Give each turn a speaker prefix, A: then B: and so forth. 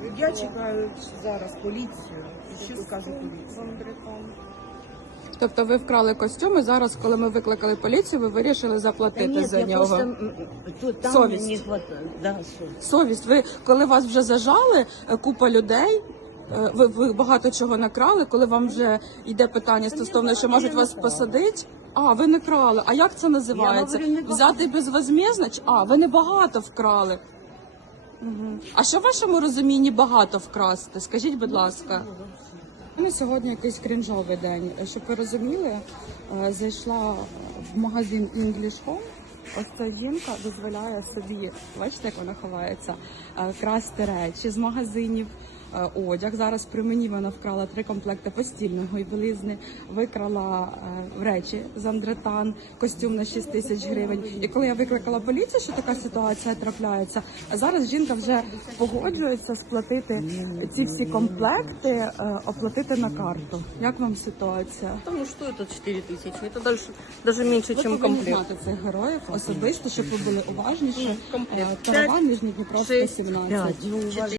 A: Я чекаю зараз поліцію. Що скаже поліція?
B: Тобто ви вкрали костюм і зараз, коли ми викликали поліцію, ви вирішили заплатити за нього?
C: Там
B: Совість.
C: не хватає. Да, совість.
B: Совість. Ви, коли вас вже зажали, купа людей, ви багато чого накрали, коли вам вже йде питання стосовно, що можуть вас посадити? А, ви не крали. А як це називається?
C: Я говорю, не
B: Взяти безвозмездно? А, ви не багато вкрали. Угу. А що в вашому розумінні багато вкрасти? Скажіть, будь ласка. У мене сьогодні якийсь крінжовий день. Щоб ви розуміли, зайшла в магазин English Home. Ось ця жінка дозволяє собі, бачите, як вона ховається, красти речі з магазинів, одяг. Зараз при мені вона вкрала 3 комплекти постільного і білизни, викрала речі з Андретан, костюм на 6 тисяч гривень. І коли я викликала поліцію, що така ситуація трапляється, а зараз жінка вже погоджується сплатити ці всі комплекти, оплатити на карту. Як вам ситуація?
D: Потому что это 4000, это даже меньше,
B: Ви
D: чем
B: повинні
D: комплект.
B: знати цих героїв особисто, щоб ви були уважніші.
D: Комплект.
B: Караван Нижньодніпровська, 17.
D: 5.